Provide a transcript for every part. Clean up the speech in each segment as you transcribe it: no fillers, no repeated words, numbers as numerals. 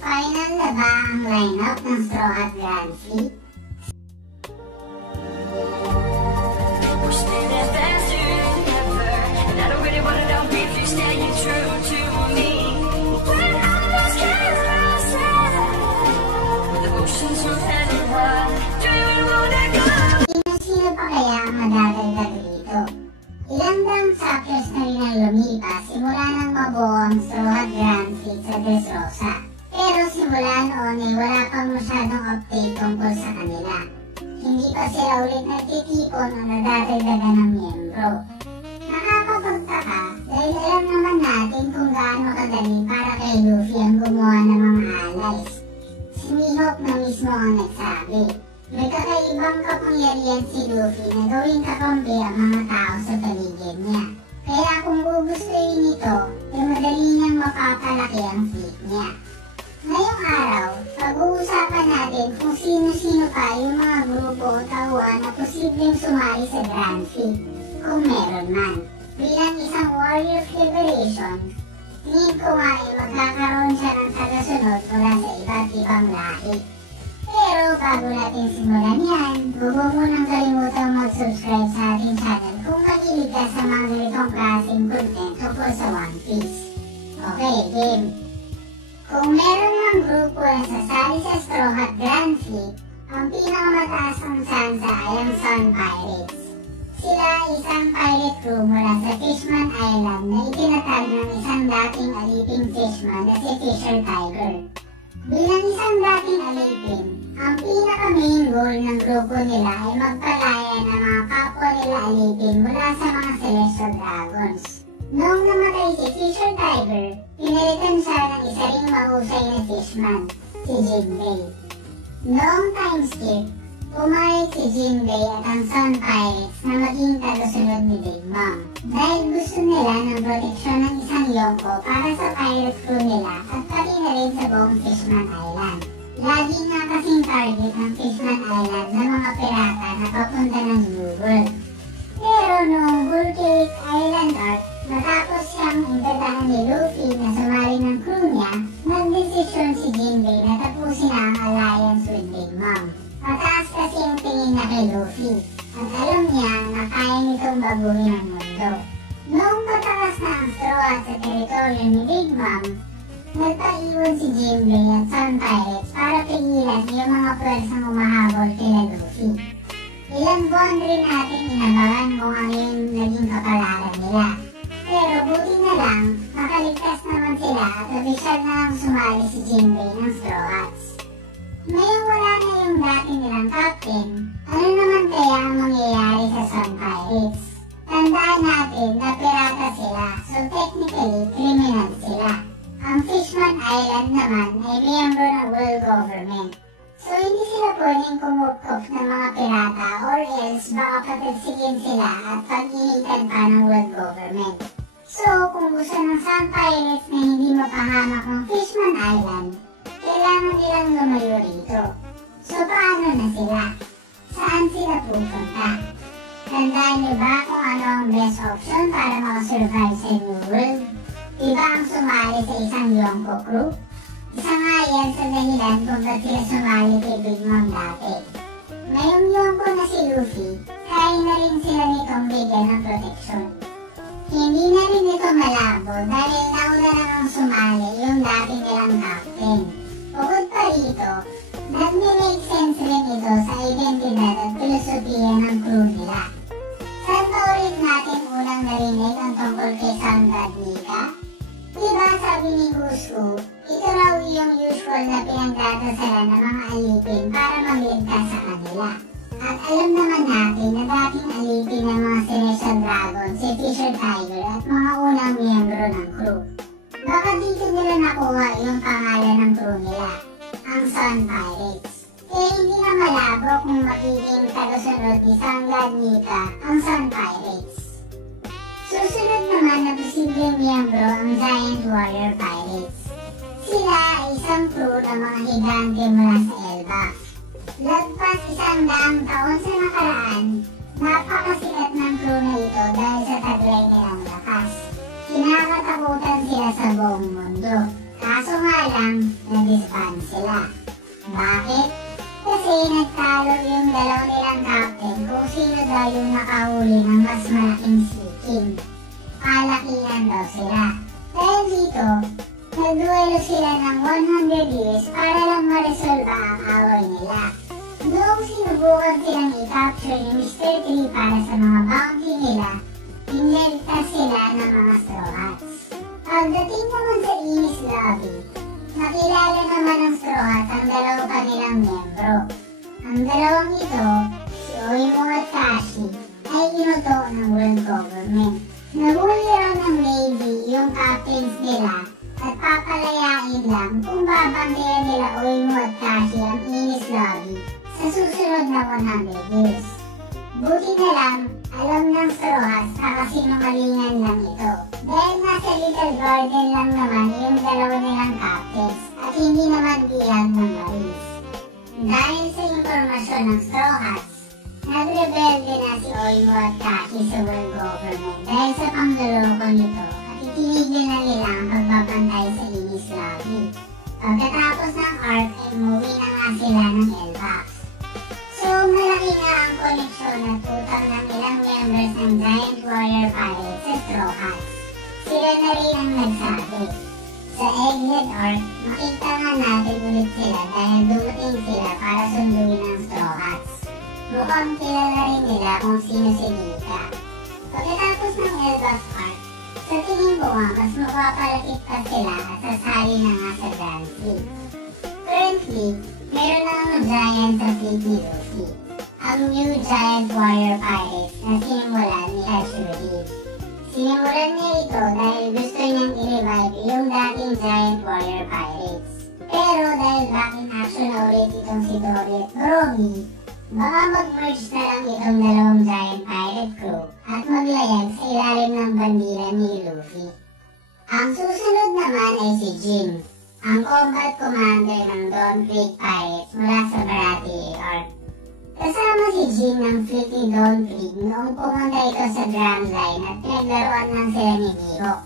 Final na ba ang lineup ng Straw Hat Grand Fleet? Sino pa kaya ang madadagdag dito? Ilang daang chapters na rin ang lumipas simula nang mabuo ang Straw Hat Grand Fleet sa Dressrosa. Pero simula noon ay wala pang masyadong update tungkol sa kanila. Hindi pa sila ulit nagtitipon o nadadagdagan ng miyembro. Nakakapagtaka dahil alam naman natin kung gaano kadali para kay Luffy ang gumawa ng mga allies. Si Mihawk na mismo ang nagsabi. May kakaibang kapangyarihan si Luffy na gawing kakampi ang mga tao sa paligid niya. Kaya kung gugustuhin ito, ay madali niyang mapapalaki ang fleet niya. Ngayong araw, pag-uusapan natin kung sino-sino pa yung mga grupo o tauhan na posibleng sumali sa Grand Fleet, kung meron man. Bilang isang warrior of liberation, tingin ko nga ay magkakaroon siya ng tagasunod mula sa iba't ibang lahi. Pero bago natin simulan yan, huwag mo munang kalimutang mag-subscribe sa ating channel kung mahilig ka sa mga ganitong klaseng content tungkol sa One Piece. Okay, game! Kung meron ng grupo na sasali sa Straw Hat Grand Fleet, ang pinakamataas ang tsansa ay ang Sun Pirates. Sila ay isang pirate crew mula sa Fishman Island na itinatag ng isang dating aliping fishman na si Fisher Tiger. Bilang isang dating alipin, ang pinaka-main goal ng grupo nila ay magpalaya ng mga kapwa nila alipin mula sa mga Celestial Dragons. Noong namatay si Fisher Tiger, pinalitan siya ng isa ring mahusay na fishman, si Jinbei. Noong time skip, pumayag si Jinbei at ang Sun Pirates na maging tagasunod ni Big Mom dahil gusto nila ng proteksyon ng isang Yonko para sa pirate crew nila at pati na rin sa buong Fishman Island. Lagi nga kasing target ng Fishman Island ng mga pirata na papunta ng New World. Pero noong Whole Cake Island arc, matapos siyang imbitahan ni Luffy na sumali ng crew niya, nagdesisyon si Jinbei na tapusin ang alliance with Big Mom. Mataas kasi yung tingin na kay Luffy, at alam niya na kaya nitong baguhin ang mundo. Noong patakas na ang Straw Hat sa teritoryo ni Big Mom, nagpaiwan si Jinbei at Sun Pirates para pigilan yung mga pwersang umahabol kila Luffy. Ilang buwan rin natin inabangan kung ano yung naging kapalaran nila. Pero buti na lang, makaligtas naman sila at opisyal na lang sumali si Jinbei ng Straw Hats. Ngayong wala na yung dati nilang captain, ano naman kaya ang mangyayari sa Sun Pirates? Tandaan natin na pirata sila, so technically criminal sila. Ang Fishman Island naman ay miyembro ng world government. So hindi sila pwedeng kumupkop ng mga pirata or else baka patigsigin sila at pag-initan pa ng world government. So kung gusto ng Sun Pirates na hindi mapahamak ng Fishman Island, kailangan nilang lumayo rito. So paano na sila? Saan sila pupunta? Tandaan niyo ba kung ano ang best option para makasurvive sa New World? Diba ang sumali sa isang Yonko crew? Isa nga yan sa dahilan kung ba't sila sumali kay Big Mom dati. Ngayong Yonko na si Luffy, kaya na rin sila nitong bigyan ng proteksyon. Hindi na rin ito malabo dahil nauna na nang sumali yung dati nilang captain. Bukod pa rito, nag-make sense rin ito sa identidad at filosofiya ng crew nila. Saan ba ulit natin unang narinig ang tungkol kay Sun God Nika? Diba sabi ni Gusku, ito raw yung usual na pinagdadasalan ng mga alipin para magligtas sa kanila. At alam naman natin na dating alipin ng mga Celestial Dragon si Fisher Tiger at mga unang miyembro ng crew. Baka dito nila nakuha yung pangalan ng crew nila, ang Sun Pirates. Eh hindi na malabo kung magiging tagasunod ni Sun God Nika ang Sun Pirates. Susunod naman na posibleng miyembro ang Giant Warrior Pirates. Sila ay isang crew ng mga higante mula sa Elbaf. Lagpas 100 taon sa nakaraan, napakasikat ng crew na ito dahil sa taglay nilang lakas. Kinakatakutan sila sa buong mundo. Kaso nga lang, na-disband. makahuli ng mas malaking siking. Palakihan daw sila. Dahil dito, nagduelo sila ng 100 years para lang ma-resolve ang away nila. Noong sinubukan silang i-capture ni Mr. Tree para sa mga bounty nila, iniltas sila ng mga Straw Hats. Pagdating naman sa Enies Lobby, nakilala naman ng Straw Hats ang dalawang kanilang miyembro. Ang dalawang ito, si Oimo at Kashi, ay inuto ng world government. Nahuli raw ng Navy yung captains nila at papalayain lang kung babantayan nila Oimo at Kashi ang Enies Lobby sa susunod na 100 years. Buti na lang, alam ng Straw Hats na kasinungalingan lang ito. Dahil nasa Little Garden lang naman yung dalawa nilang captains at hindi naman biyag ng Marines. Dahil sa impormasyon ng Straw Hats, nagrebelde na si Oimo at Kashi sa world government dahil sa pangloloko nito at itinigil na nila ang pagbabantay sa Enies Lobby. Pagkatapos ng arc ay umuwi na nga sila ng Elbaf. So malaki nga ang koneksyon at utang ng ilang members ng Giant Warrior Pirates sa Straw Hats. Sila na rin ang nagsabi. Sa Egghead arc, makita nga natin ulit sila dahil dumating sila para sunduin ang Straw Hats. Mukhang kilala rin nila kung sino si Nika. Pagkatapos ng Elbaf arc, sa tingin ko nga mas mapapalapit pa sila at sasali na nga sa Grand Fleet. Currently, meron na ang giant sa fleet ni Luffy, ang New Giant Warrior Pirates na sinimulan ni Ashura. Sinimulan niya ito dahil gusto niyang i-revive yung dating Giant Warrior Pirates. Pero dahil back in action na ulit itong si Dory at Brogy, baka mag-merge na lang itong dalawang giant pirate crew at maglayag sa ilalim ng bandila ni Luffy. Ang susunod naman ay si Jin, ang combat commander ng Dawn Creek Pirates mula sa Baratie arc. Kasama si Jin ng fleet ni Dawn Creek noong pumunta ito sa Grand Line at pinaglaruan lang sila ni Mihawk.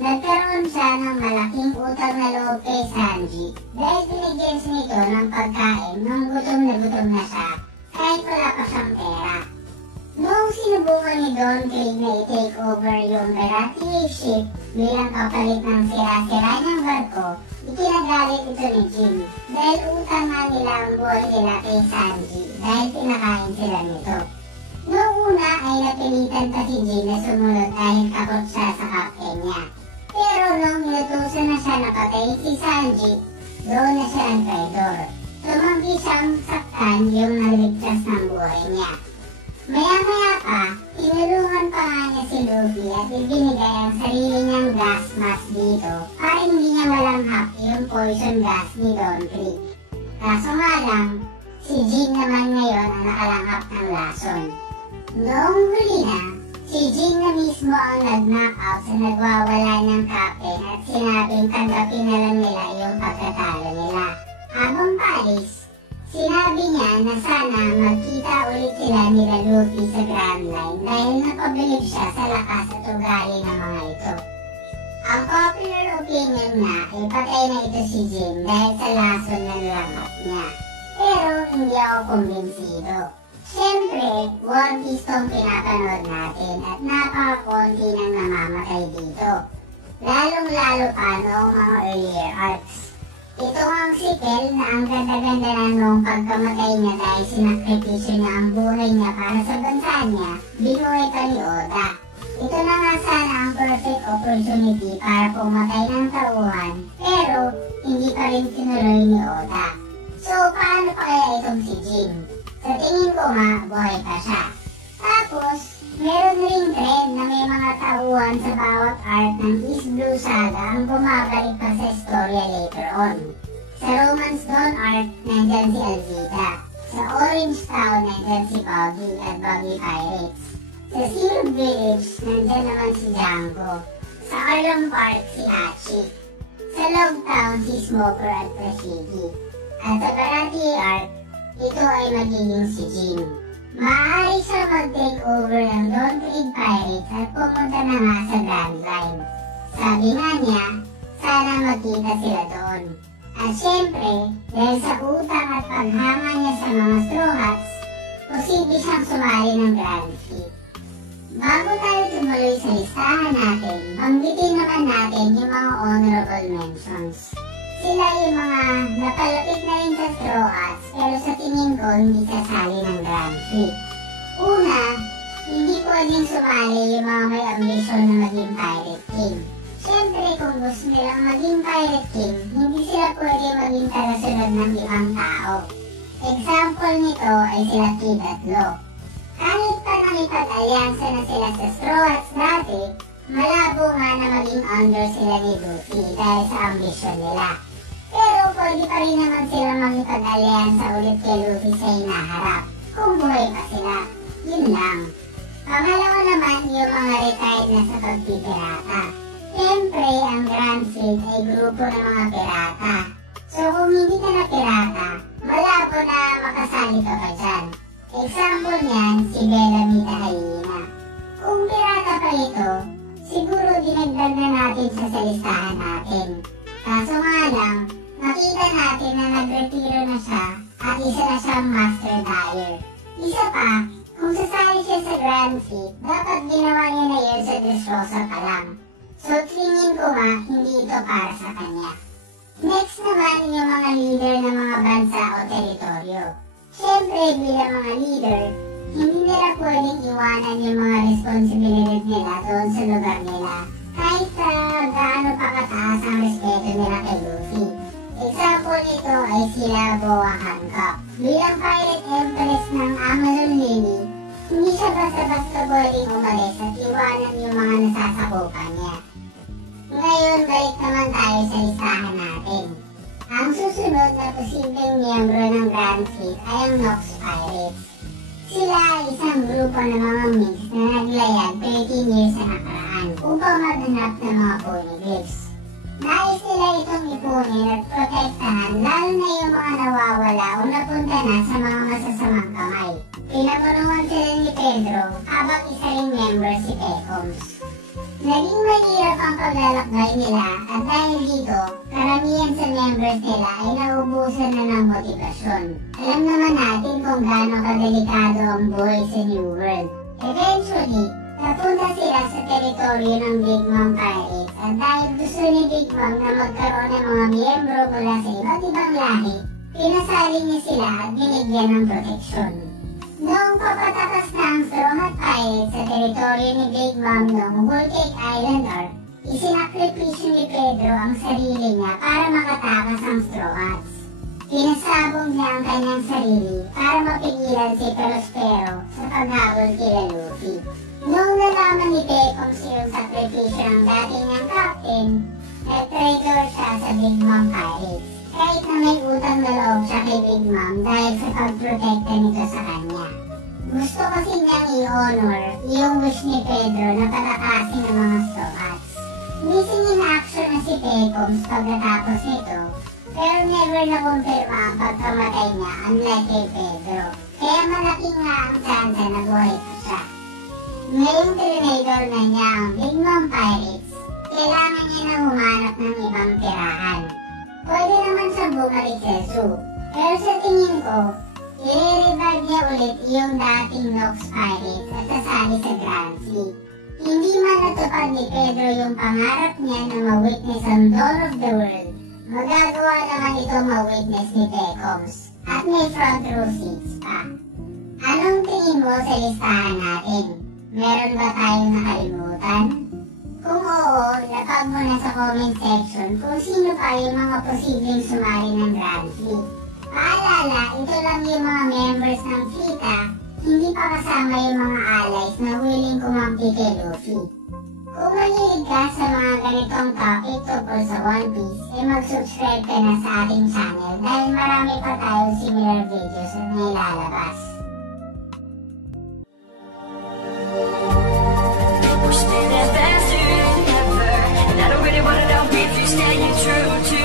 Nagkaroon siya ng malaking utang na loob kay Sanji dahil binigyan siya nito ng pagkain nung gutom na siya kahit wala pa siyang pera. Noong sinubukan ni Dawn Creek na i-take over yung Baratie ship bilang kapalit ng sira-sira niyang barko, ikinagalit ito ni Jin dahil utang nga nila ang buhay nila kay Sanji dahil pinakain sila nito. Noong una ay napilitan pa si Jin na sumunod dahil takot siya sa captain niya. Pero nung inutusan na siya na patayin si Sanji, doon na siya ang traidor. Tumanggi siyang saktan yung naligtas ng buhay niya. Maya-maya pa, tinulungan pa nga niya si Luffy at ibinigay ang sarili niyang gas mask dito para hindi niya malanghap yung poison gas ni Dawn Creek. Kaso nga lang, si Jin naman ngayon ang nakalanghap ng lason. Noong huli na, si Jin na mismo ang nag-knockout sa nagwawala ng captain at sinabing tanggapin na lang nila yung pagkatalo nila. Habang paalis, sinabi niya na sana magkita ulit sila nila Luffy sa Grand Line dahil napabilib siya sa lakas at ugali ng mga ito. Ang popular opinion na ay patay na ito si Jin dahil sa lason na nilanghap niya. Pero hindi ako kumbinsido. Siyempre, One Piece tong pinapanood natin at napakakonti nang namamatay dito. Lalong-lalo pa noong mga earlier arcs. Ito ang si Kel na ang ganda-ganda na noong pagkamatay niya dahil sinakripisyo niya ang buhay niya para sa bansa niya, binuhay pa ni Oda. Ito na nga sana ang perfect opportunity para pumatay ng tauhan, pero hindi pa rin tinuloy ni Oda. So paano pa kaya itong si Jin? Sa tingin ko nga, buhay pa siya. Tapos, meron ring trend na may mga tauhan sa bawat arc ng East Blue Saga ang bumabalik pa sa istorya later on. Sa Romance Dawn arc, nandyan si Alvida. Sa Orange Town, nandyan si Buggy at Buggy Pirates. Sa Syrup Village, nandyan naman si Django. Sa Arlong Park, si Hachi. Sa Log Town, si Smoker at Rashigi. At sa Baratie arc, ito ay magiging si Jin. Maaari siya mag-take over ng Dawn Creek Pirates at pumunta na nga sa Grand Line. Sabi nga niya, sana magkita sila doon. At syempre, dahil sa utang at paghanga niya sa mga Straw Hats, posible siyang sumali ng Grand Fleet. Bago tayo tumuloy sa listahan natin, banggitin naman natin yung mga honorable mentions. Sila yung mga napalapit na rin sa Straw Hats pero sa tingin ko hindi sasali ng Grand Prix. Una, hindi pwedeng sumali yung mga may ambisyon na maging Pirate King. Siyempre kung gusto nilang maging Pirate King, hindi sila pwede maging tagasunod ng ibang tao. Example nito ay sila Kid at Lo. Kahit pa nakipag-alyansa na sila sa Straw Hats dati, malabo nga na maging under sila ni Luffy dahil sa ambisyon nila. Pero pwede pa rin naman sila makipag-alyansa ulit kay Luffy sa hinaharap, kung buhay pa sila. Yun lang. Pangalawa naman yung mga retired na sa pagpipirata. Siyempre, ang Grand Fleet ay grupo ng mga pirata. So kung hindi ka na pirata, malabo na makasali ka pa dyan. Example niyan, si Bellamy the Hyena. Kung pirata pa ito, siguro dinagdag na natin sa listahan natin. Kaso nga lang, nakita natin na nagretiro na siya at isa na siyang Master Dyer. Isa pa, kung sasali siya sa Grand Fleet, dapat ginawa niya na yun sa Dressrosa pa lang. So tingin ko nga, hindi ito para sa kanya. Next naman yung mga leader ng mga bansa o teritoryo. Siyempre bilang mga leader, hindi nila pwedeng iwanan yung mga responsibilidad nila doon sa lugar nila. Kahit sa gaano pa kataas ang respeto nila kay Luffy. Example nito ay sila Boa Hancock. Bilang Pirate Empress ng Amazon Lily, hindi siya basta-basta pwedeng umalis at iwanan yung mga nasasakupan niya. Ngayon, balik naman tayo sa listahan natin. Ang susunod na posibleng miyembro ng Grand Fleet ay ang Nox Pirates. Sila ay isang grupo ng mga mix na naglayag 13 years sa nakaraan upang maghanap ng mga poneglyphs. Nais nila itong ipunin at protektahan lalo na yung mga nawawala o napunta na sa mga masasamang kamay. Pinapunuan sila ni Pedro habang isa ring member si Pecoms. Naging mahirap ang paglalakbay nila at dahil dito, karamihan sa members nila ay naubusan na ng motibasyon. Alam naman natin kung gaano kadelikado ang buhay sa New World. Eventually, napunta sila sa teritoryo ng Big Mom Pirates at dahil gusto ni Big Mom na magkaroon ng mga miyembro mula sa iba't ibang lahi, pinasali niya sila at binigyan ng proteksyon. Noong papatakas na ang Straw Hat Pirates sa teritoryo ni Big Mom noong Whole Cake Island Arc, isinakripisyo ni Pedro ang sarili niya para makatakas ang Straw Hats. Pinasabog niya ang kanyang sarili para mapigilan si Prospero sa paghabol kila Luffy. Noong nalaman ni Pecoms yung sakripisyo ng dating niyang captain, nag-traitor siya sa Big Mom Pirates. Kahit na may utang na loob siya kay Big Mom dahil sa pagprotekta nito sa kanya. Gusto kasi niyang i-honor yung wish ni Pedro na patakasin ang mga Straw Hats. Missing in action na si Pecoms pagkatapos nito, pero never na-confirma ang pagkamatay niya unlike kay Pedro. Kaya malaki nga ang tsansa na buhay pa siya. Ngayong trinador na niya ang Big Mom Pirates, kailangan niya na humanap ng ibang tirahan. Pwede naman siya bumalik sa zoo, pero sa tingin ko, i-revive niya ulit yung dating Nox Pirates at sasali sa Grand Fleet. Hindi man natupad ni Pedro yung pangarap niya na ma-witness ang Dawn of the World, magagawa naman itong ma-witness ni Pecoms at may front row seats pa. Anong tingin mo sa listahan natin? Meron ba tayong nakalimutan? Kung oo, lapag mo na sa comment section kung sino pa yung mga posibleng sumali ng Grand Fleet. Paalala, ito lang yung mga members ng fleet hindi pa kasama yung mga allies na willing kumampi kay Luffy. Kung mahilig ka sa mga ganitong topic tungkol sa One Piece, mag-subscribe ka na sa ating channel dahil marami pa tayong similar videos na nilalabas. We're spinning faster than ever, and I don't really wanna know if you're staying true to